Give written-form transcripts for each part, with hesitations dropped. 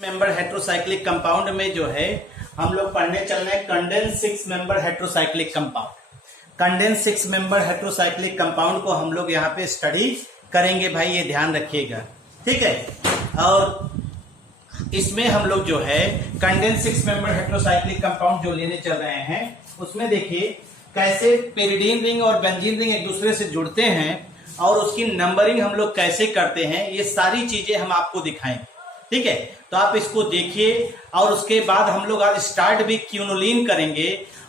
Member heterocyclic compound में जो है हम लोग पढ़ने चल रहे हैं condense 6 member heterocyclic compound. Condense 6 member heterocyclic compound को हम लोग यहाँ पे स्टडी करेंगे भाई, ये ध्यान रखिएगा, ठीक है। और इसमें हम लोग जो है कंडेंस 6 मेंबर हेट्रोसाइक्लिक कंपाउंड जो लेने चल रहे हैं उसमें देखिए कैसे पेरिडीन रिंग और बेंजीन रिंग एक दूसरे से जुड़ते हैं और उसकी नंबरिंग हम लोग कैसे करते हैं, ये सारी चीजें हम आपको दिखाएंगे, ठीक है। तो आप इसको देखिए और उसके बाद हम लोग आज स्टार्ट भी क्यूनोलिन करेंगे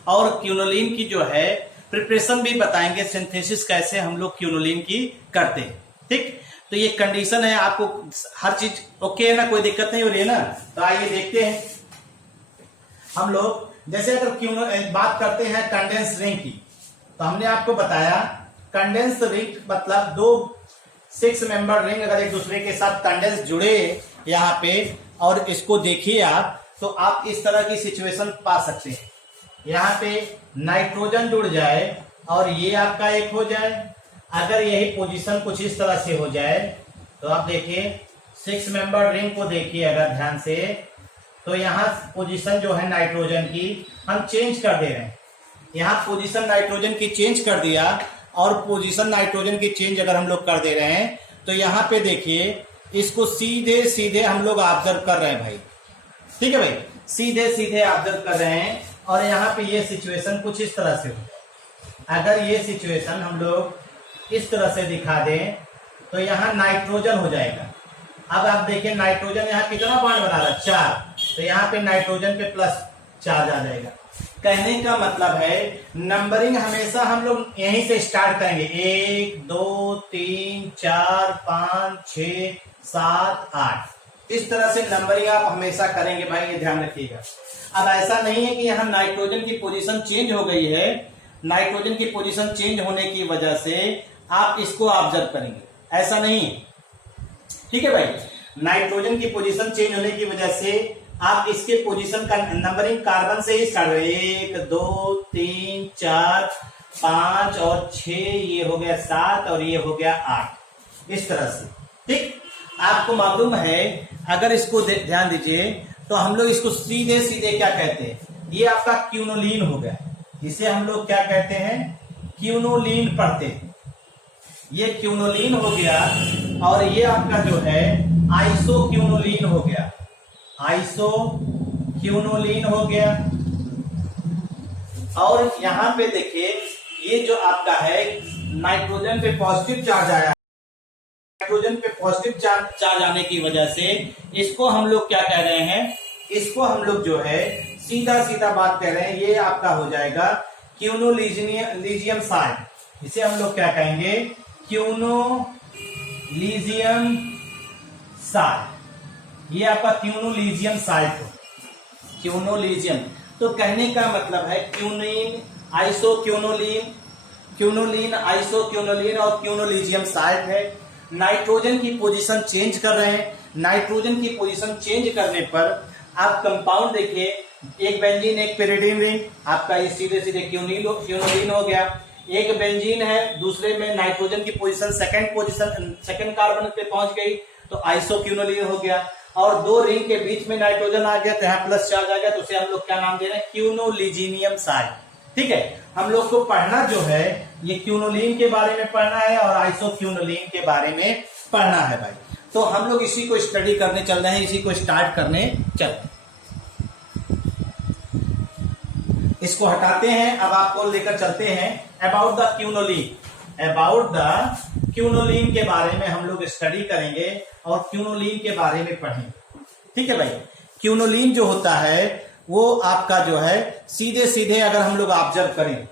और क्यूनोलिन की जो है प्रिपरेशन भी बताएंगे, सिंथेसिस कैसे हम लोग क्यूनोलिन की करते हैं, ठीक। तो ये कंडीशन है, आपको हर चीज ओके है ना, कोई दिक्कत नहीं हो रही है ना। तो आइए देखते हैं हम लोग। जैसे अगर बात करते हैं कंडेंस रिंग की, तो हमने आपको बताया कंडेंस रिंग मतलब दो 6 मेंबर रिंग अगर एक दूसरे के साथ कंडेंस जुड़े यहाँ पे और इसको देखिए आप, तो आप इस तरह की सिचुएशन पा सकते हैं। यहाँ पे नाइट्रोजन जुड़ जाए और ये आपका एक हो जाए, अगर यही पोजीशन कुछ इस तरह से हो जाए तो आप देखिए 6 मेंबर रिंग को देखिए अगर ध्यान से, तो यहाँ पोजीशन जो है नाइट्रोजन की हम चेंज कर दे रहे हैं। यहाँ पोजीशन नाइट्रोजन की चेंज कर दिया और पोजीशन नाइट्रोजन की चेंज अगर हम लोग कर दे रहे हैं तो यहाँ पे देखिए इसको सीधे सीधे हम लोग ऑब्जर्व कर रहे हैं भाई, ठीक है भाई, सीधे सीधे ऑब्जर्व कर रहे हैं। और यहाँ पे ये सिचुएशन कुछ इस तरह से हो, अगर ये सिचुएशन हम लोग इस तरह से दिखा दें तो यहाँ नाइट्रोजन हो जाएगा। अब आप देखिए नाइट्रोजन यहाँ कितना बॉन्ड बना रहा है, 4, तो यहाँ पे नाइट्रोजन पे प्लस चार्ज आ जाएगा। कहने का मतलब है नंबरिंग हमेशा हम लोग यहीं से स्टार्ट करेंगे, 1 2 3 4 5 6 7 8, इस तरह से नंबरिंग आप हमेशा करेंगे भाई, ये ध्यान रखिएगा। अब ऐसा नहीं है कि यहाँ नाइट्रोजन की पोजीशन चेंज हो गई है, नाइट्रोजन की पोजीशन चेंज होने की वजह से आप इसको ऑब्जर्व करेंगे, ऐसा नहीं है, ठीक है भाई। नाइट्रोजन की पोजीशन चेंज होने की वजह से आप इसके पोजीशन का नंबरिंग कार्बन से ही स्टार्ट करें, 1 2 3 4 5 और 6, ये हो गया 7 और ये हो गया 8, इस तरह से, ठीक। आपको मालूम है, अगर इसको ध्यान दीजिए तो हम लोग इसको सीधे सीधे क्या कहते हैं, ये आपका क्यूनोलिन हो गया, इसे हम लोग क्या कहते हैं, क्यूनोलिन पढ़ते हैं, ये क्यूनोलिन हो गया। और ये आपका जो है आइसो क्यूनोलिन हो गया, आइसो क्यूनोलिन हो गया। और यहां पे देखिए ये जो आपका है नाइट्रोजन पे पॉजिटिव चार्ज आया, नाइट्रोजन पे पॉजिटिव चार्ज आने की वजह से इसको हम लोग क्या कह रहे हैं, इसको हम लोग जो है सीधा सीधा बात कह रहे हैं, ये आपका हो जाएगा क्यूनोलिजियम साल्ट, इसे हम लोग क्या कहेंगे, क्यूनोलिजियम साल्ट, ये आपका क्यूनोलिजियम साल्ट हो, क्यूनोलिजियम। तो कहने का मतलब है quinine iso quinoline, quinoline iso quinoline और क्यूनोलिजियम साल्ट है। नाइट्रोजन की पोजीशन चेंज कर रहे हैं, नाइट्रोजन की पोजीशन चेंज करने पर आप कंपाउंड देखिए, एक बेंजीन एक पेरिडीन रिंग, आपका ये सीधे सीधे क्यूनोलिन हो गया। एक बेंजीन है, दूसरे में नाइट्रोजन की पोजीशन सेकंड कार्बन पे पहुंच गई तो आइसो क्यूनोलिन हो गया। और दो रिंग के बीच में नाइट्रोजन आ गया तो यहाँ प्लस चार्ज आ गया, तो उसे हम लोग क्या नाम दे रहे हैं, क्यूनोलिजिनियम साल्ट, ठीक है। हम लोग को पढ़ना जो है ये क्यूनोलिन के बारे में पढ़ना है और आइसो क्यूनोलिन के बारे में पढ़ना है भाई। तो हम लोग इसी को स्टडी करने चल रहे हैं, इसी को स्टार्ट करने चल रहे हैं। इसको हटाते हैं, अब आपको लेकर चलते हैं about the quinoline. About the quinoline के बारे में हम लोग स्टडी करेंगे और क्यूनोलिन के बारे में पढ़ेंगे, ठीक है भाई। क्यूनोलिन जो होता है वो आपका जो है सीधे सीधे अगर हम लोग ऑब्जर्व करें,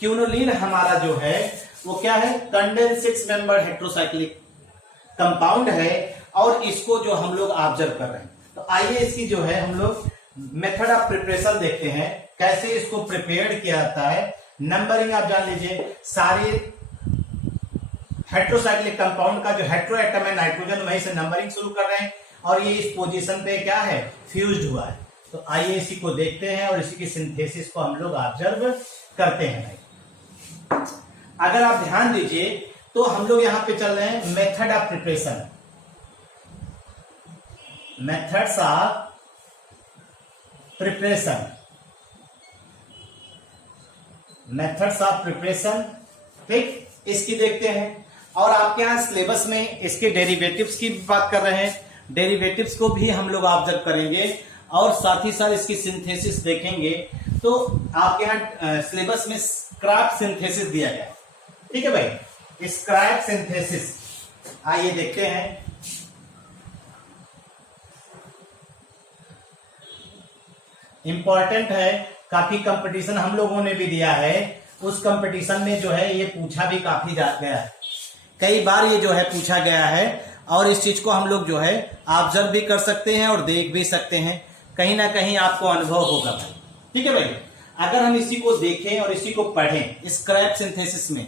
क्यूनोलिन हमारा जो है वो क्या है, कंडेंस 6 मेंबर हेट्रोसाइक्लिक कंपाउंड है और इसको जो हम लोग ऑब्जर्व कर रहे हैं। तो आइए इसकी जो है हम लोग मेथड ऑफ प्रिपरेशन देखते हैं, कैसे इसको प्रिपेयर किया जाता है। नंबरिंग आप जान लीजिए, सारे हेट्रोसाइक्लिक कंपाउंड का जो हेट्रो एटम है नाइट्रोजन, वहीं से नंबरिंग शुरू कर रहे हैं और ये इस पोजीशन पे क्या है, फ्यूज्ड हुआ है। तो आइए इसी को देखते हैं और इसी की सिंथेसिस को हम लोग ऑब्जर्व करते हैं भाई। अगर आप ध्यान दीजिए तो हम लोग यहां पे चल रहे हैं method of preparation. Methods of preparation, methods of preparation, ठीक, इसकी देखते हैं। और आपके यहाँ सिलेबस में इसके डेरिवेटिव्स की बात कर रहे हैं, डेरिवेटिव्स को भी हम लोग ऑब्जर्व करेंगे और साथ ही साथ इसकी सिंथेसिस देखेंगे। तो आपके यहाँ सिलेबस में स्क्रैप सिंथेसिस दिया गया, ठीक है भाई, स्क्रैप सिंथेसिस, आइए देखते हैं। इंपॉर्टेंट है, काफी कंपटीशन हम लोगों ने भी दिया है, उस कंपटीशन में जो है ये पूछा भी काफी जा गया है, कई बार ये जो है पूछा गया है। और इस चीज को हम लोग जो है ऑब्जर्व भी कर सकते हैं और देख भी सकते हैं, कहीं ना कहीं आपको अनुभव होगा भाई, ठीक है भाई। अगर हम इसी को देखें और इसी को पढ़ें, स्क्रैप सिंथेसिस में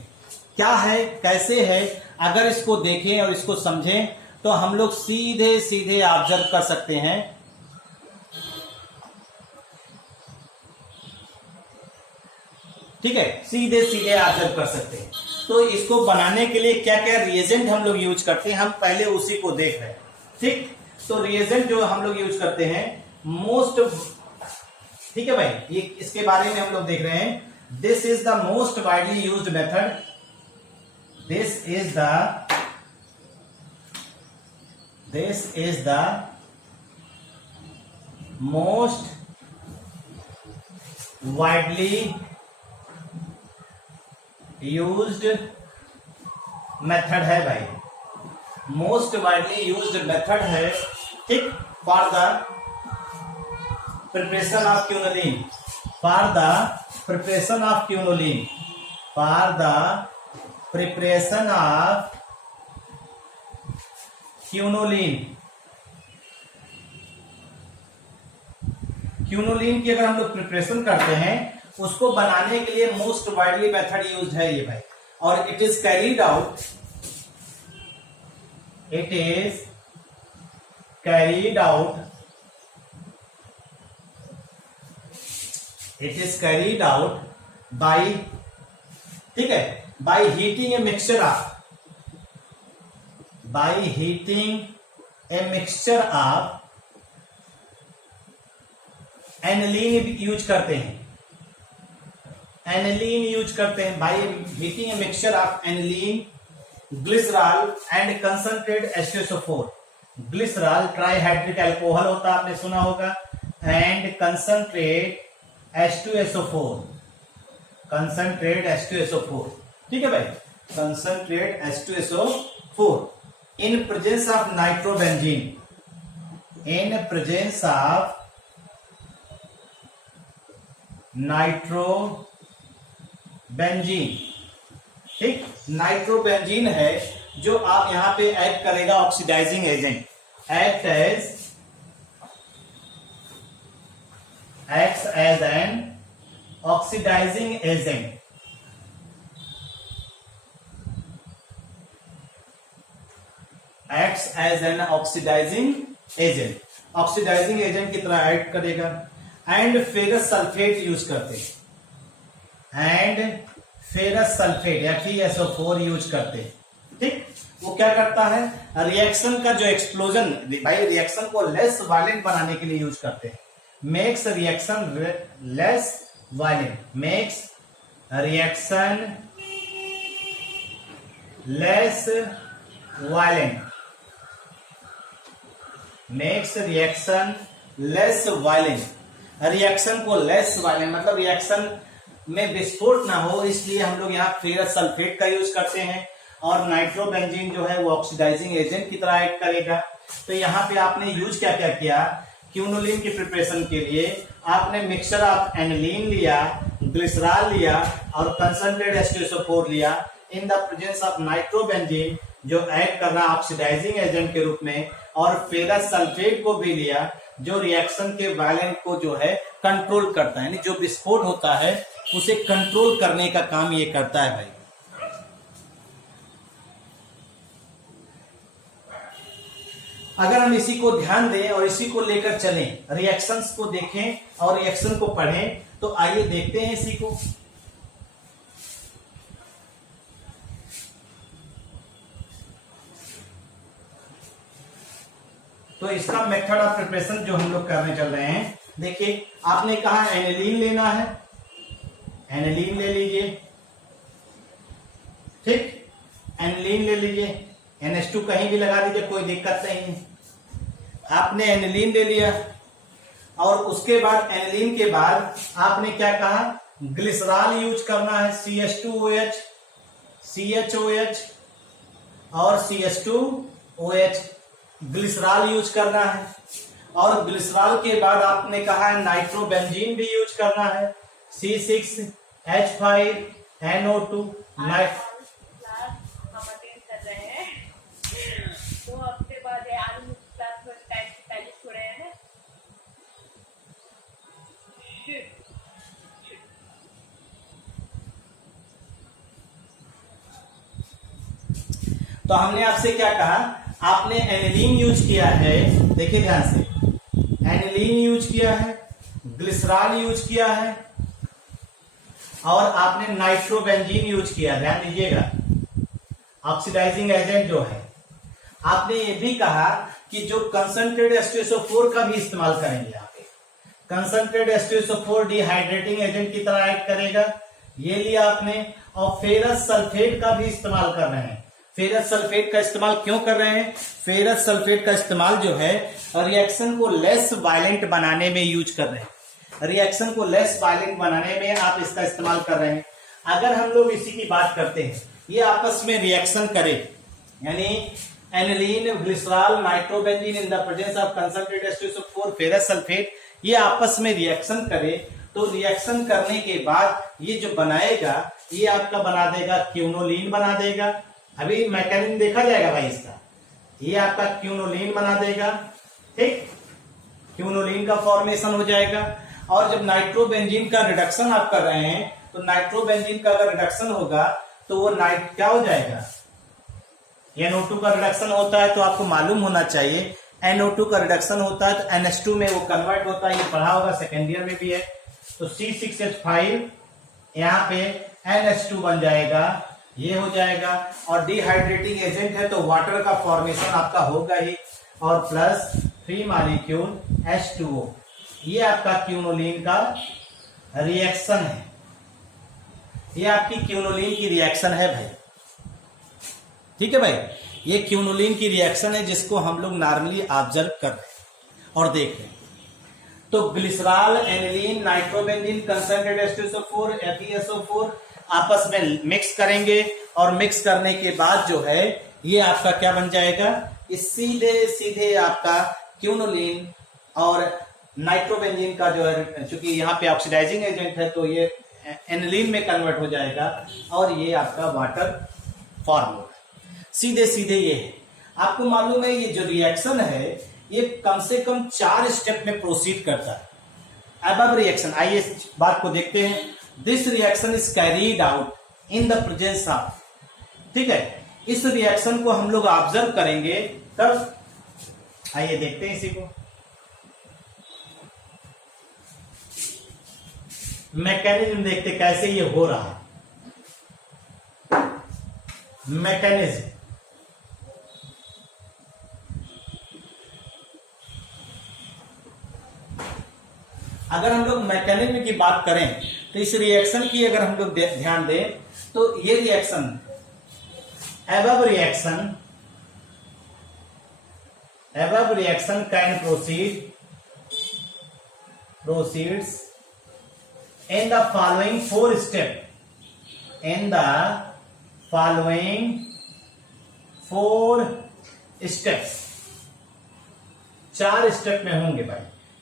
क्या है, कैसे है, अगर इसको देखें और इसको समझें तो हम लोग सीधे सीधे ऑब्जर्व कर सकते हैं। ठीक है, सीधे सीधे ऑब्जर्व कर सकते हैं। तो इसको बनाने के लिए क्या क्या रिएजेंट हम लोग यूज करते हैं, हम पहले उसी को देख रहे हैं, ठीक। तो रिएजेंट जो हम लोग यूज करते हैं मोस्ट, ठीक है भाई, ये इसके बारे में हम लोग देख रहे हैं। This is the most widely used method, this is the most widely used method है भाई, मोस्ट वाइडली यूज्ड मेथड है, ठीक, for the preparation of quinoline, for the preparation of quinoline, for the preparation of quinoline. Quinoline की अगर हम लोग preparation करते हैं, उसको बनाने के लिए मोस्ट वाइडली मेथड यूज्ड है ये भाई। और it is carried out, it is carried out, it is carried out by, ठीक है, by heating a mixture of, by heating a mixture of aniline use करते हैं, एनिलीन यूज करते हैं, by heating a mixture of aniline, glycerol and concentrate H2SO4, glycerol trihydric alcohol होता है, आपने सुना होगा, and concentrate H2SO4, concentrate H2SO4, ठीक है भाई, concentrate H2SO4 in presence of nitrobenzene, in presence of nitrobenzene, ठीक, नाइट्रोबेंजीन है जो आप यहां पे एक्ट करेगा oxidising agent, act as an oxidising agent, acts as an oxidising agent, oxidising agent की तरह एक्ट करेगा। एंड फेरस सल्फेट यूज करते हैं, and ferrous sulphate FeSO4 use करते हैं, ठीक। वो क्या करता है, रिएक्शन का जो एक्सप्लोजन भाई, रिएक्शन को लेस वायलेंट बनाने के लिए यूज करते हैं, makes reaction less violent, makes reaction less violent, makes reaction less violent, reaction को लेस वायलेंट मतलब रिएक्शन में विस्फोट ना हो, इसलिए हम लोग यहाँ फेरस सल्फेट का यूज करते हैं। और नाइट्रोबेंजीन जो है वो ऑक्सीडाइजिंग एजेंट की तरह एक्ट करेगा। तो यहाँ पे आपने यूज क्या क्या किया, क्यूनोलिन की प्रिपरेशन के लिए आपने मिक्सचर ऑफ एनिलीन लिया, ग्लिसरॉल लिया और कंसंट्रेट H2SO4 लिया in the presence of nitrobenzene जो एक्ट कर रहा है ऑक्सीडाइजिंग एजेंट के रूप में, और फेरस सल्फेट को भी लिया जो रिएक्शन के वायलेंट को जो है कंट्रोल करता है, यानी जो विस्फोट होता है उसे कंट्रोल करने का काम ये करता है भाई। अगर हम इसी को ध्यान दें और इसी को लेकर चलें, रिएक्शंस को देखें और रिएक्शन को पढ़ें, तो आइए देखते हैं इसी को। तो इसका मेथड ऑफ प्रिपरेशन जो हम लोग करने चल रहे हैं, देखिए आपने कहा एनिलीन लेना है, एनिलीन ले लीजिए, ठीक, एनिलीन ले लीजिए, NH2 कहीं भी लगा दीजिए, कोई दिक्कत नहीं है। आपने एनिलीन ले लिया और उसके बाद एनिलीन के बाद आपने क्या कहा, ग्लिसरॉल यूज करना है, CH2OH, CHOH और CH2OH, ग्लिसरॉल यूज करना है। और ग्लिसरॉल के बाद आपने कहा है नाइट्रोबेंजीन भी यूज करना है, C6H5NO2 तो हमने आपसे क्या कहा, आपने एनिलीन यूज किया है, देखिए ध्यान से, एनिलीन यूज किया है, ग्लिसरॉल यूज किया है और आपने नाइट्रोबेंजीन यूज किया, ध्यान दीजिएगा, ऑक्सीडाइजिंग एजेंट जो है। आपने ये भी कहा कि जो कंसंट्रेटेड H2SO4 का भी इस्तेमाल करेंगे यहाँ पे, कंसंट्रेटेड H2SO4 डिहाइड्रेटिंग एजेंट की तरह एक्ट करेगा, ये लिया आपने। और फेरस सल्फेट का भी इस्तेमाल कर रहे हैं। फेरस सल्फेट का इस्तेमाल क्यों कर रहे हैं, फेरस सल्फेट का इस्तेमाल जो है रिएक्शन को लेस वायलेंट बनाने में यूज कर रहे हैं, रिएक्शन को लेस वायलेंट बनाने में आप इसका इस्तेमाल कर रहे हैं। अगर हम लोग इसी की बात करते हैं, ये आपस में रिएक्शन करे, यानी aniline, glycerol, nitrobenzene in the presence of concentrated H2SO4 ferrous sulphate, ये आपस में रिएक्शन करे, तो रिएक्शन करने के बाद ये जो बनाएगा, ये आपका बना देगा क्यूनोलीन बना देगा। अभी मैकेनिज्म देखा जाएगा भाई इसका, ये आपका क्यूनोलीन बना देगा, ठीक, क्यूनोलीन का फॉर्मेशन हो जाएगा। और जब नाइट्रोबेंजीन का रिडक्शन आप कर रहे हैं, तो नाइट्रोबेंजीन का अगर रिडक्शन होगा तो वो क्या हो जाएगा, NO2 का रिडक्शन होता है, तो आपको मालूम होना चाहिए NO2 का रिडक्शन होता है तो NH2 में वो कन्वर्ट होता है, ये पढ़ा होगा, सेकेंड ईयर में भी है। तो C6H5 यहाँ पे NH2 बन जाएगा, ये हो जाएगा। और डिहाइड्रेटिंग एजेंट है तो वाटर का फॉर्मेशन आपका होगा ही, और प्लस 3 मॉलिक्यूल H2O, ये आपका क्यूनोलीन का रिएक्शन है, ये आपकी क्यूनोलीन की रिएक्शन है भाई, ठीक है भाई, ये क्यूनोलीन की रिएक्शन है जिसको हम लोग नॉर्मली ऑब्जर्व कर रहे हैं और देख रहे हैं। तो glycerol, aniline, nitrobenzene, concentrated H2SO4, FeSO4 आपस में मिक्स करेंगे और मिक्स करने के बाद जो है ये आपका क्या बन जाएगा, इस सीधे सीधे आपका क्यूनोलीन और नाइट्रोबेंजीन का जो है, चूंकि यहाँ पे ऑक्सीडाइजिंग एजेंट है तो ये एनिलीन में कन्वर्ट हो जाएगा और ये आपका वाटर फॉर्म होगा। सीधे सीधे ये है। आपको मालूम है ये जो रिएक्शन है ये कम से कम 4 स्टेप में प्रोसीड करता है। अबव रिएक्शन, आइए इस बात को देखते हैं। This reaction is carried out in the presence of, ठीक है, इस रिएक्शन को हम लोग ऑब्जर्व करेंगे तब, आइए देखते हैं इसी को। मैकेनिज्म देखते कैसे ये हो रहा है। मैकेनिज्म, अगर हम लोग मैकेनिज्म की बात करें तो इस रिएक्शन की अगर हम लोग ध्यान दें तो ये reaction, above reaction can proceeds in the following 4 steps. In the following 4 steps, 4 step में होंगे भाई।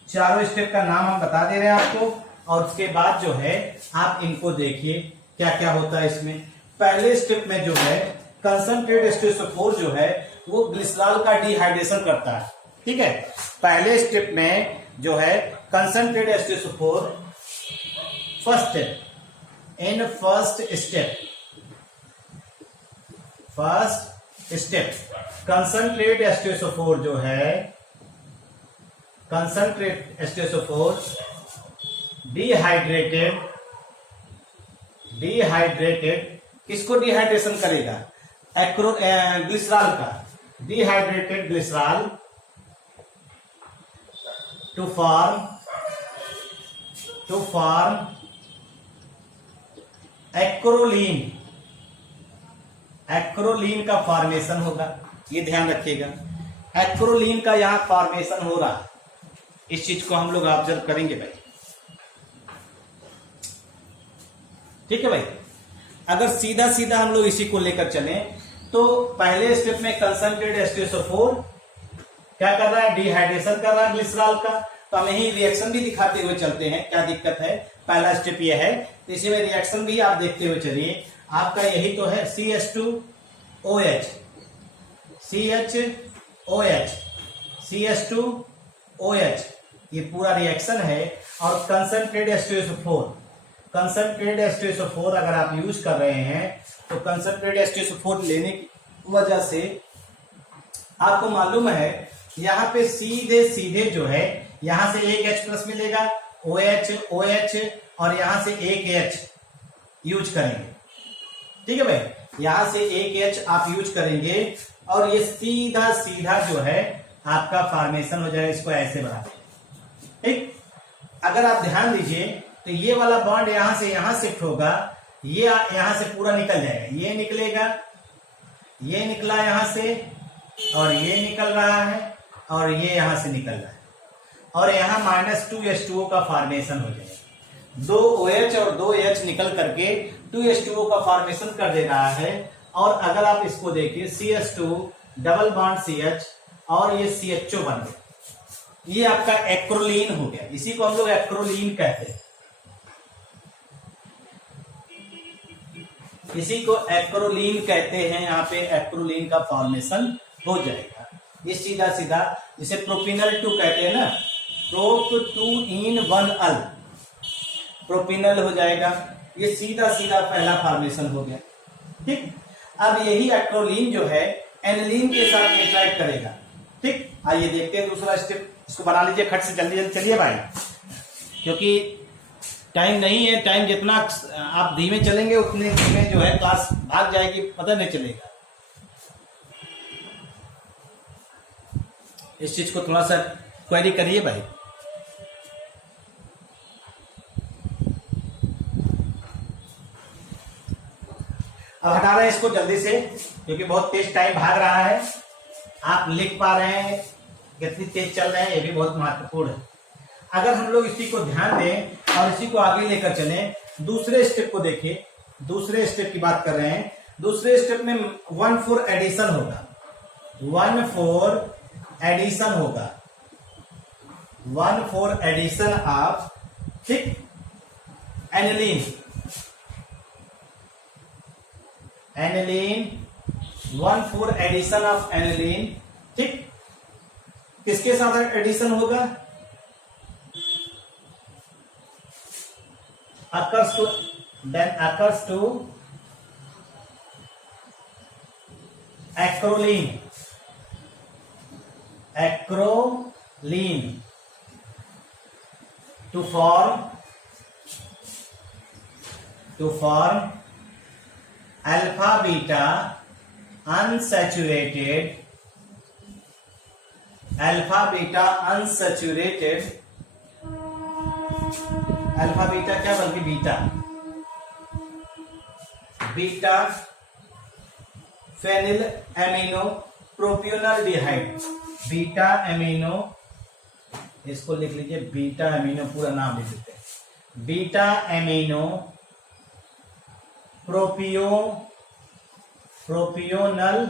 चारों स्टेप का नाम हम बता दे रहे हैं आपको, और उसके बाद जो है आप इनको देखिए क्या क्या होता है इसमें। पहले स्टेप में जो है कंसंट्रेटेड H2SO4 जो है वो ग्लिसरॉल का डिहाइड्रेशन करता है, ठीक है। पहले स्टेप में जो है concentrated H2SO4, first step, in first step concentrated H2SO4 जो है, कंसंट्रेट H2SO4 डिहाइड्रेटेड किसको डिहाइड्रेशन करेगा, ग्लिसरॉल का, dehydrated glycerol to form acrolein का फॉर्मेशन होगा। ये ध्यान रखिएगा, एक्रोलीन का यहां फॉर्मेशन हो रहा है, इस चीज को हम लोग ऑब्जर्व करेंगे भाई। ठीक है भाई। अगर सीधा सीधा हम लोग इसी को लेकर चले तो पहले स्टेप में कंसंट्रेटेड H2SO4 क्या कर रहा है, डिहाइड्रेशन कर रहा है ग्लिसरॉल का। तो हम यही रिएक्शन भी दिखाते हुए चलते हैं, क्या दिक्कत है। पहला स्टेप यह है, तो इसी में रिएक्शन भी आप देखते हुए चलिए। आपका यही तो है CH2OH, CH2OH, ये पूरा रिएक्शन है। और कंसंट्रेटेड H2SO4 अगर आप यूज कर रहे हैं तो कंसंट्रेटेड H2SO4 लेने की वजह से आपको मालूम है यहां पे सीधे सीधे जो है यहां से एक H प्लस मिलेगा, OH और यहां से एक H यूज करेंगे। ठीक है भाई, यहां से एक H आप यूज करेंगे और ये सीधा सीधा जो है आपका फॉर्मेशन हो जाएगा। इसको ऐसे बना देंगे। ठीक, अगर आप ध्यान दीजिए तो ये वाला बॉन्ड यहां से यहां शिफ्ट होगा, ये यहां से पूरा निकल जाएगा, ये निकलेगा, ये निकला यहां से और ये निकल रहा है और ये यहां से निकल रहा है और यहां -2H2O का फॉर्मेशन हो जाएगा। 2 OH और 2 H निकल करके 2H2O का फॉर्मेशन कर दे रहा है। और अगर आप इसको देखिए CH2 डबल बॉन्ड CH और ये CHO बन गया, ये आपका एक्रोलीन हो गया। इसी को हम लोग एक्रोलीन कहते हैं, इसी को एक्रोलीन कहते हैं। यहाँ पे एक्रोलीन का फॉर्मेशन हो जाएगा। ये सीधा सीधा जिसे प्रोपिनल 2 कहते हैं ना, प्रोप 2 इन 1 अल प्रोपिनल हो जाएगा। ये सीधा सीधा पहला फॉर्मेशन हो गया। ठीक, अब यही एक्रोलीन जो है एनिलीन के साथ इंटरैक्ट करेगा। ठीक, आइए देखते हैं दूसरा स्टेप। इसको बना लीजिए खट से, जल्दी जल्दी चलिए भाई, क्योंकि टाइम नहीं है। टाइम जितना आप धीमे चलेंगे उतने धीमे जो है क्लास भाग जाएगी, पता नहीं चलेगा। इस चीज को थोड़ा सा क्वेरी करिए भाई। अब हटा रहे हैं इसको जल्दी से, क्योंकि बहुत तेज टाइम भाग रहा है। आप लिख पा रहे हैं कितनी तेज चल रहे हैं, ये भी बहुत महत्वपूर्ण है। अगर हम लोग इसी को ध्यान दें और इसी को आगे लेकर चलें, दूसरे स्टेप को देखिए। दूसरे स्टेप की बात कर रहे हैं। दूसरे स्टेप में 1,4 एडिशन होगा, 1,4 एडिशन होगा, 1,4 एडिशन ऑफ, ठीक, एनिलीन 1,4 एडिशन ऑफ एनिलीन। ठीक, किसके साथ एडिशन होगा, occurs to acrolein to form alpha beta unsaturated alpha beta क्या, बल्कि beta phenyl amino propionaldehyde, beta amino, इसको लिख लीजिए, बीटा एमिनो पूरा नाम लिख लेते हैं, बीटा एमिनो प्रोपियोनल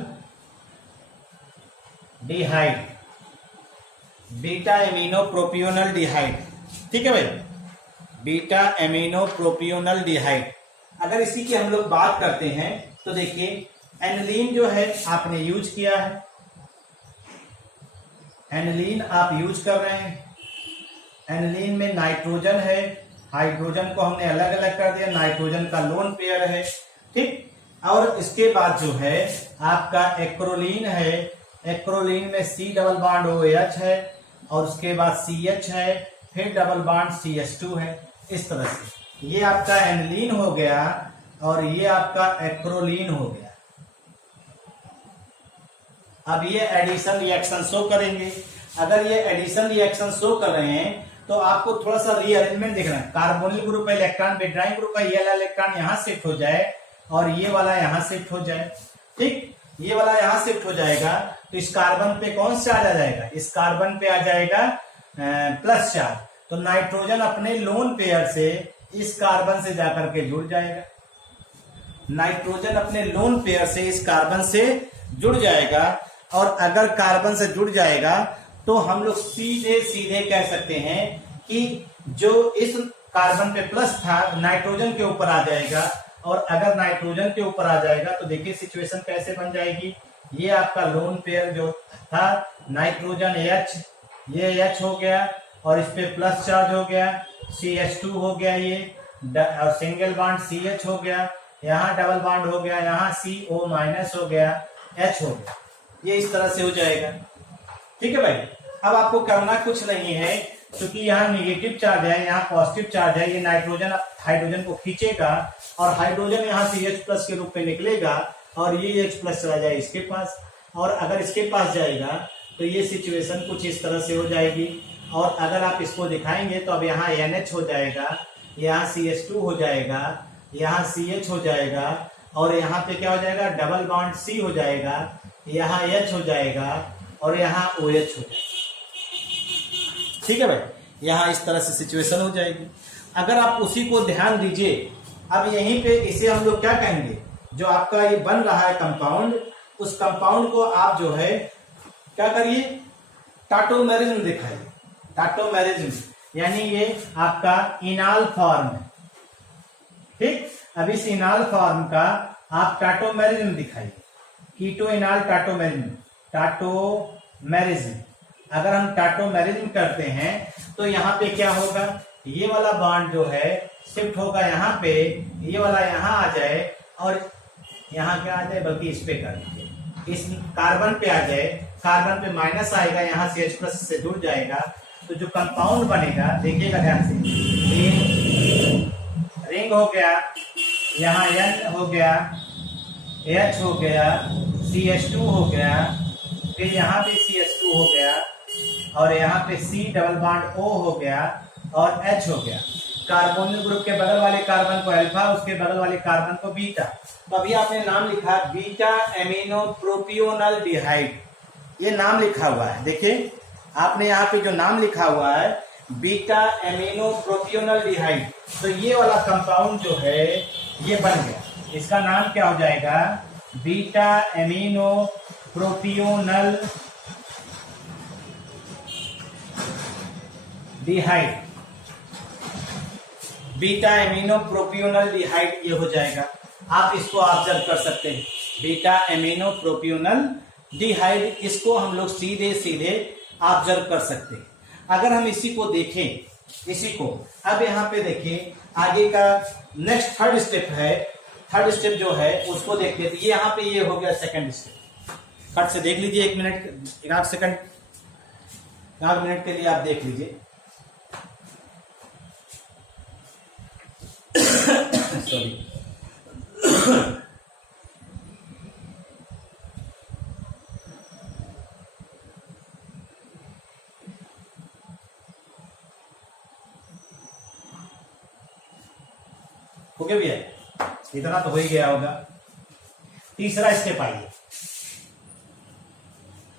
डिहाइड, बीटा एमिनो प्रोपियोनल डिहाइड। ठीक है भाई, बीटा एमिनो प्रोपियोनल डिहाइड। अगर इसी की हम लोग बात करते हैं तो देखिए एनिलीन जो है आपने यूज किया है, एनिलीन आप यूज कर रहे हैं। एनिलीन में नाइट्रोजन है, हाइड्रोजन को हमने अलग अलग कर दिया, नाइट्रोजन का लोन पेयर है। ठीक, और इसके बाद जो है आपका एक्रोलीन है, एक्रोलीन में C डबल बॉन्ड OH है और उसके बाद CH है, फिर डबल बॉन्ड CH2 है। इस तरह से ये आपका एनिलीन हो गया और ये आपका एक्रोलीन हो गया। अब ये एडिशन रिएक्शन शो करेंगे। अगर ये एडिशन रिएक्शन शो कर रहे हैं तो आपको थोड़ा सा रीअरेंजमेंट देखना है। कार्बोनिल ग्रुप का इलेक्ट्रॉन विड्रॉइंग ग्रुप का ये वाला इलेक्ट्रॉन यहाँ शिफ्ट हो जाए और ये वाला यहाँ शिफ्ट हो जाए। ठीक, ये वाला यहाँ शिफ्ट हो जाएगा तो इस कार्बन पे कौन सा चार्ज आ जाएगा? इस कार्बन पे आ जाएगा प्लस चार्ज। तो नाइट्रोजन अपने लोन पेयर से इस कार्बन से जाकर के जुड़ जाएगा। नाइट्रोजन अपने लोन पेयर से इस कार्बन से जुड़ जाएगा और अगर कार्बन से जुड़ जाएगा तो हम लोग सीधे सीधे कह सकते हैं कि जो इस कार्बन पे प्लस था नाइट्रोजन के ऊपर आ जाएगा। और अगर नाइट्रोजन के ऊपर आ जाएगा तो देखिए सिचुएशन कैसे बन जाएगी। ये आपका लोन पेयर जो था नाइट्रोजन H, ये H हो गया और इस पे प्लस चार्ज हो गया, CH2 हो गया ये, और सिंगल बॉन्ड CH हो गया, यहाँ डबल बॉन्ड हो गया, यहाँ CO माइनस हो गया, H हो गया। ये इस तरह से हो जाएगा। ठीक है भाई, अब आपको करना कुछ नहीं है क्योंकि यहाँ निगेटिव चार्ज है, यहाँ पॉजिटिव चार्ज है। ये नाइट्रोजन हाइड्रोजन को खींचेगा और हाइड्रोजन यहाँ से H प्लस के रूप में निकलेगा और ये H प्लस चला जाए इसके पास। और अगर इसके पास जाएगा तो ये सिचुएशन कुछ इस तरह से हो जाएगी। और अगर आप इसको दिखाएंगे तो अब यहाँ NH हो जाएगा, यहाँ CH2 हो जाएगा, यहाँ CH हो जाएगा और यहाँ पे क्या हो जाएगा? डबल बॉन्ड C हो जाएगा, यहाँ H हो जाएगा और यहाँ OH हो जाएगा। ठीक है भाई, यहाँ इस तरह से सिचुएशन हो जाएगी। अगर आप उसी को ध्यान दीजिए, अब यहीं पे इसे हम लोग क्या कहेंगे? जो आपका ये बन रहा है कंपाउंड, उस कंपाउंड को आप जो है क्या करिए? टाटोमेरिज्म दिखाइए। टाटोमेरिज्म यानी ये आपका इनाल फॉर्म है। ठीक, अब इस इनाल फॉर्म का आप टाटोमेरिज्म दिखाइए। कीटो इनाल टाटोमेरिज्म, टाटोमेरिज्म। अगर हम टाटोमेरिज्म करते हैं तो यहाँ पे क्या होगा? ये वाला बॉन्ड जो है शिफ्ट होगा यहाँ पे, ये वाला यहाँ आ जाए और यहाँ क्या आ जाए, बल्कि इस पे कर दीजिए, इस कार्बन पे आ जाए, कार्बन पे माइनस आएगा, यहाँ से H प्लस से जुड़ जाएगा। तो जो कंपाउंड बनेगा देखिएगा ध्यान से, रिंग हो गया, यहाँ N हो गया, H हो गया, CH2 हो गया, फिर यहाँ पे CH2 हो गया और यहाँ पे C डबल बॉन्ड O हो गया और H हो गया। कार्बोनिल ग्रुप के बगल वाले कार्बन को अल्फा, उसके बगल वाले कार्बन को बीटा। तो अभी आपने नाम लिखा बीटा एमिनो प्रोपियोनल डिहाइड, ये नाम लिखा हुआ है। देखिए आपने यहाँ पे जो नाम लिखा हुआ है बीटा एमिनो प्रोपियोनल डिहाइड, तो ये वाला कंपाउंड जो है ये बन गया। इसका नाम क्या हो जाएगा? Beta amino propionaldehyde. Beta amino propionaldehyde ये हो जाएगा। आप इसको ऑब्जर्व कर सकते हैं, बीटा एमिनो प्रोपियोनल डिहाइड, इसको हम लोग सीधे सीधे ऑब्जर्व कर सकते हैं। अगर हम इसी को देखें, इसी को अब यहाँ पे देखिए, आगे का नेक्स्ट थर्ड स्टेप है। थर्ड स्टेप जो है उसको देखते हैं। ये यहाँ पे ये हो गया सेकंड स्टेप। फट से देख लीजिए, एक मिनट, एक सेकंड, 1 मिनट के लिए आप देख लीजिए। सॉरी, हो गया भैया, इतना तो हो ही गया होगा। तीसरा स्टेप आइए,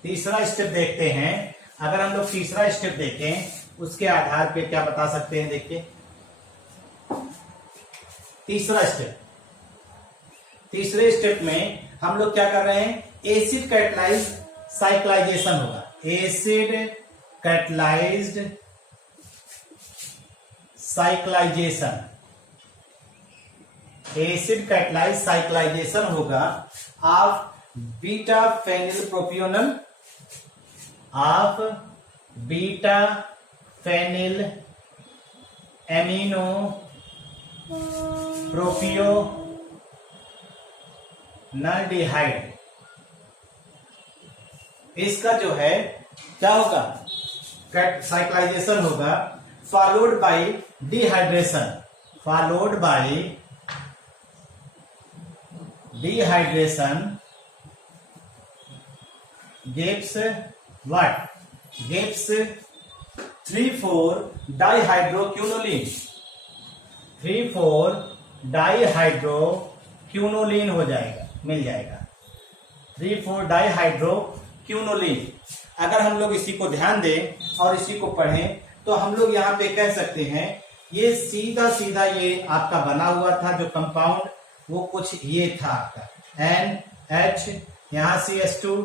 तीसरा स्टेप देखते हैं। अगर हम लोग तीसरा स्टेप देखें उसके आधार पे क्या बता सकते हैं? देखिए तीसरा स्टेप, तीसरे स्टेप में हम लोग क्या कर रहे हैं? एसिड कैटलाइज्ड साइक्लाइजेशन होगा। Acid catalysed cyclisation, acid catalysed cyclisation होगा of beta phenyl propional, of beta phenyl amino propionaldehyde. इसका जो है क्या होगा? साइक्लाइजेशन होगा, followed by dehydration, followed by dehydration gives what? Gives three four dihydroquinoline. Three four dihydroquinoline हो जाएगा, मिल जाएगा 3,4-डाइहाइड्रोक्विनोलिन। अगर हम लोग इसी को ध्यान दें और इसी को पढ़ें तो हम लोग यहाँ पे कह सकते हैं ये सीधा सीधा ये आपका बना हुआ था जो कंपाउंड, वो कुछ ये था आपका NH, यहाँ CH2,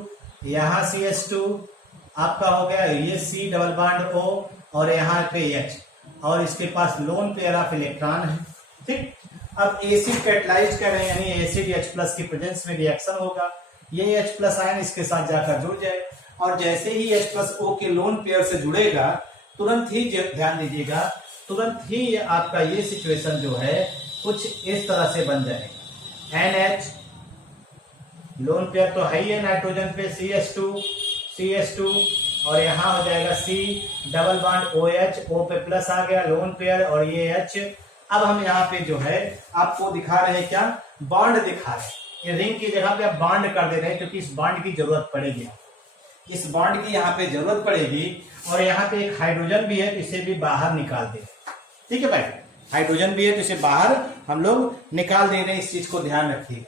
यहाँ CH2 आपका हो गया, ये C डबल बॉन्ड O और यहाँ पे H, और इसके पास लोन पेयर ऑफ इलेक्ट्रॉन है। ठीक, अब एसिड कैटलाइज कर रहे हैं, यानी एसिड H+ की प्रेजेंस में रिएक्शन होगा, ये H+ आयन इसके साथ जाकर जुड़ जाए, और जैसे ही H+O के लोन पेयर से जुड़ेगा तुरंत ही, ध्यान दीजिएगा, तुरंत ही ये आपका ये सिचुएशन जो है कुछ इस तरह से बन जाएगा। NH लोन पेयर तो है ही है नाइट्रोजन पे, CH2 और यहाँ हो जाएगा C double bond OH, O पे प्लस आ गया लोन पेयर, और ये H। अब हम यहाँ पे जो है आपको दिखा रहे हैं क्या, बॉन्ड दिखा रहे हैं, ये रिंग की जगह पे आप बॉन्ड कर दे रहे हैं क्योंकि इस बॉन्ड की जरूरत पड़ेगी, इस बॉन्ड की यहाँ पे जरूरत पड़ेगी, और यहाँ पे एक हाइड्रोजन भी है तो इसे भी बाहर निकाल दे। ठीक है भाई, हाइड्रोजन भी है तो इसे बाहर हम लोग निकाल दे रहे हैं, इस चीज को ध्यान रखिएगा।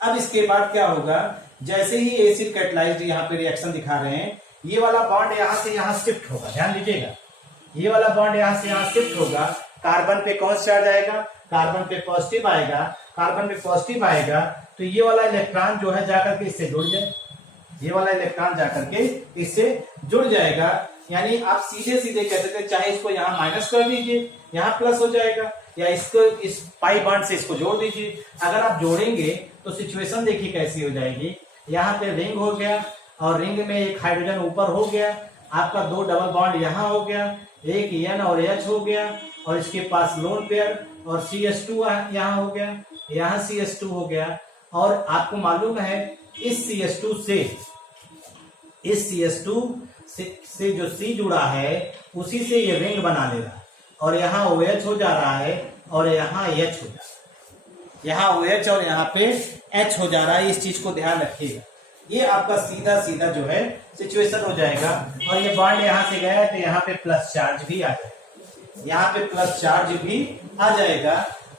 अब इसके बाद क्या होगा, जैसे ही एसिड कैटलाइज्ड यहाँ पे रिएक्शन दिखा रहे हैं, ये वाला बॉन्ड यहाँ से यहाँ शिफ्ट होगा, ध्यान दीजिएगा, ये वाला बॉन्ड यहाँ से यहाँ शिफ्ट होगा, कार्बन पे कौन सा चार्ज आएगा, कार्बन पे पॉजिटिव आएगा, कार्बन पे पॉजिटिव आएगा तो ये वाला इलेक्ट्रॉन जो है जाकर के इससे जुड़ जाए, ये वाला इलेक्ट्रॉन जाकर के इससे जुड़ जाएगा, यानी आप सीधे सीधे कह सकते हैं, चाहे इसको यहाँ माइनस कर दीजिए, यहाँ प्लस हो जाएगा, या इसको इस पाई बॉन्ड से इसको जोड़ दीजिए। अगर आप जोड़ेंगे तो सिचुएशन देखिए कैसी हो जाएगी, यहाँ पे रिंग हो गया और रिंग में एक हाइड्रोजन ऊपर हो गया, आपका दो डबल बॉन्ड यहाँ हो गया, एक N और H हो गया, और इसके पास लोन पेयर और CH2 यहाँ हो गया, यहाँ CH2 हो गया, और आपको मालूम है इस CH2 से जो C जुड़ा है उसी से ये रिंग बना ले रहा है, और यहाँ OH हो जा रहा है और यहाँ H हो जा रहा है, यहाँ OH और यहाँ पे H हो जा रहा है, इस चीज को ध्यान रखिएगा। ये आपका सीधा सीधा जो है सिचुएशन हो जाएगा, और ये बॉन्ड यहाँ से गया तो यहाँ पे प्लस चार्ज भी आ जाएगा, यहाँ पे प्लस चार्ज भी आ जाएगा।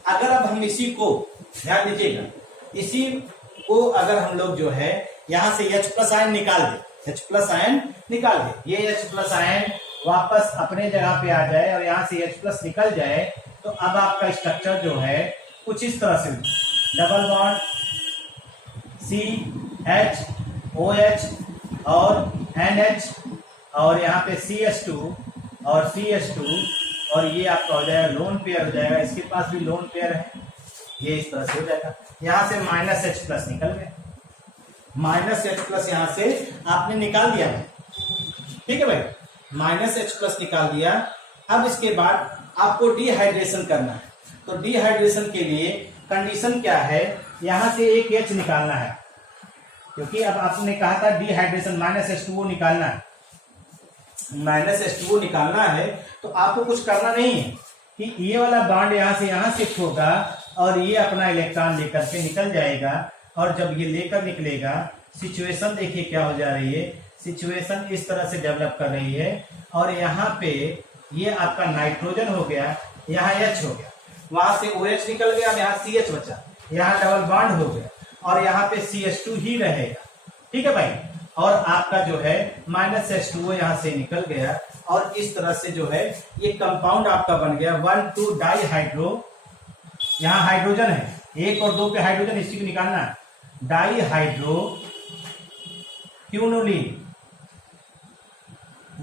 अगर अब हम इसी को ध्यान दीजिएगा, इसी को अगर हम लोग जो है यहाँ से H+ आयन निकाल दे, H+ आयन निकाल दे, ये H+ आयन वापस अपने जगह पे आ जाए और यहाँ से H+ निकल जाए, तो अब आपका स्ट्रक्चर जो है कुछ इस तरह से, डबल बॉन्ड CH OH और NH और यहाँ पे CH2 और CH2, और ये आपका हो जाएगा लोन पेयर हो जाएगा, इसके पास भी लोन पेयर है, ये इस तरह से हो जाएगा। यहाँ से -H+ निकल गया, -H+ यहाँ से आपने निकाल दिया है, ठीक है भाई, -H+ निकाल दिया। अब इसके बाद आपको डिहाइड्रेशन करना है, तो डिहाइड्रेशन के लिए कंडीशन क्या है, यहाँ से एक H निकालना है, क्योंकि अब आपने कहा था डिहाइड्रेशन -H2O निकालना है, -H2O निकालना है, तो आपको कुछ करना नहीं है कि ये वाला बॉन्ड यहाँ से यहाँ शिफ्ट होगा और ये अपना इलेक्ट्रॉन लेकर के निकल जाएगा, और जब ये लेकर निकलेगा सिचुएशन देखिए क्या हो जा रही है, सिचुएशन इस तरह से डेवलप कर रही है, और यहाँ पे ये आपका नाइट्रोजन हो गया, यहाँ H हो गया, वहां से OH निकल गया, यहाँ CH बचा, यहाँ डबल बॉन्ड हो गया, और यहाँ पे CH2 ही रहेगा, ठीक है भाई, और आपका जो है -H2O यहाँ से निकल गया, और इस तरह से जो है ये कंपाउंड आपका बन गया 1,2-डाइहाइड्रो, यहाँ हाइड्रोजन है 1 और 2 पे हाइड्रोजन, इसी को निकालना है, डाइहाइड्रोक्विनोलिन,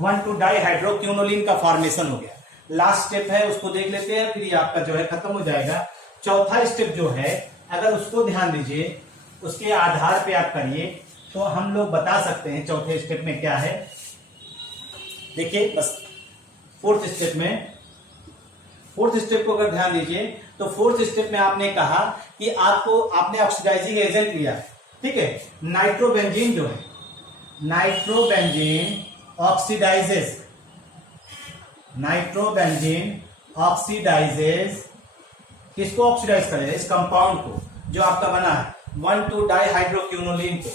1,2-डाइहाइड्रोक्विनोलिन का फॉर्मेशन हो गया। लास्ट स्टेप है उसको देख लेते हैं, फिर ये आपका जो है खत्म हो जाएगा। चौथा स्टेप जो है अगर उसको ध्यान दीजिए, उसके आधार पे आप करिए तो हम लोग बता सकते हैं चौथे स्टेप में क्या है। देखिए बस फोर्थ स्टेप को अगर ध्यान दीजिए तो फोर्थ स्टेप में आपने कहा कि आपने ऑक्सीडाइजिंग एजेंट लिया, ठीक है, नाइट्रोबेंजीन जो है, नाइट्रोबेंजीन ऑक्सीडाइजेज किसको ऑक्सीडाइज करेगा, इस कंपाउंड को जो आपका बना है 1,2-डाइहाइड्रोक्विनोलिन को,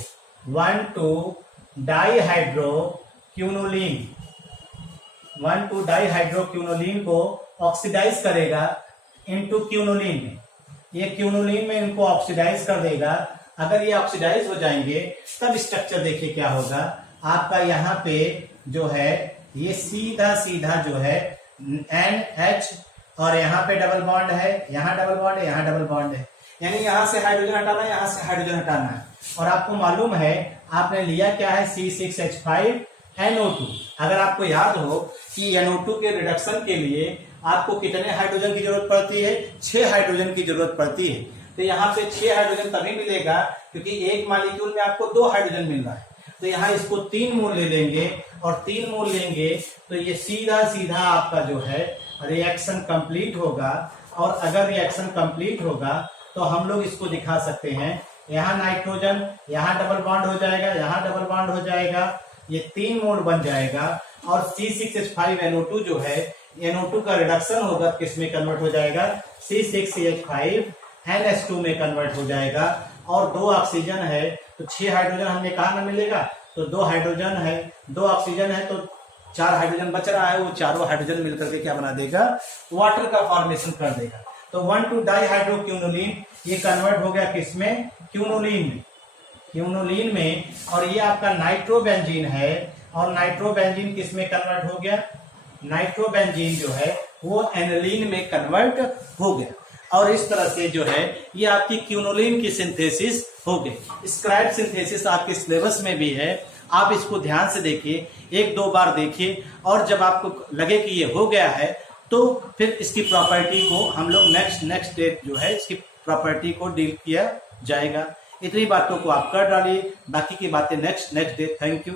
1,2-डाइहाइड्रोक्विनोलिन 1,2 डाइहाइड्रोक्विनोलिन को ऑक्सीडाइज करेगा इनटू क्विनोलिन में। ये क्विनोलिन में इनको ऑक्सीडाइज कर देगा। अगर ये ऑक्सीडाइज हो जाएंगे तब स्ट्रक्चर देखिए क्या होगा आपका। यहाँ पे जो है ये सीधा सीधा जो है NH और यहाँ पे डबल बॉन्ड है, यहाँ डबल बॉन्ड है, यहाँ डबल बॉन्ड है, यानी यहाँ से हाइड्रोजन हटाना है, यहाँ से हाइड्रोजन हटाना है। और आपको मालूम है आपने लिया क्या है C6H5NO2। अगर आपको याद हो कि NO2 के रिडक्शन के लिए आपको कितने हाइड्रोजन की जरूरत पड़ती है, 6 हाइड्रोजन की जरूरत पड़ती है। तो यहाँ पे 6 हाइड्रोजन तभी मिलेगा क्योंकि एक मॉलिक्यूल में आपको 2 हाइड्रोजन मिल रहा है। तो यहाँ इसको 3 मोल ले लेंगे और 3 मोल लेंगे तो ये सीधा सीधा आपका जो है रिएक्शन कंप्लीट होगा। और अगर रिएक्शन कंप्लीट होगा तो हम लोग इसको दिखा सकते हैं। यहाँ नाइट्रोजन, यहाँ डबल बॉन्ड हो जाएगा, यहाँ डबल बॉन्ड हो जाएगा, ये 3 मोल बन जाएगा। और C6H5NO2 जो है NO2 का रिडक्शन होगा किसमें कन्वर्ट हो जाएगा, C6CH5NH2 में कन्वर्ट हो जाएगा। और 2 ऑक्सीजन है तो 6 हाइड्रोजन हमने कहा ना मिलेगा, तो 2 हाइड्रोजन है, 2 ऑक्सीजन है तो 4 हाइड्रोजन बच रहा है। वो चारों हाइड्रोजन मिलकर के क्या बना देगा, वाटर का फॉर्मेशन कर देगा। तो 1,2 डाइहाइड्रोक्विनोलिन ये कन्वर्ट हो गया किसमें, क्विनोलिन में, क्विनोलिन में। और ये आपका नाइट्रोबेंजीन है और नाइट्रोबेंजीन किसमें कन्वर्ट हो गया, नाइट्रोबेंजीन जो है वो एनिलीन में कन्वर्ट हो गया। और इस तरह से जो है ये आपकी क्विनोलिन की सिंथेसिस हो गई। स्क्राइब सिंथेसिस आपके सिलेबस में भी है, आप इसको ध्यान से देखिए, 1-2 बार देखिए। और जब आपको लगे कि ये हो गया है तो फिर इसकी प्रॉपर्टी को हम लोग नेक्स्ट डेट जो है इसकी प्रॉपर्टी को डील किया जाएगा। इतनी बातों को आप कर डालिए, बाकी की बातें नेक्स्ट डे। Thank you.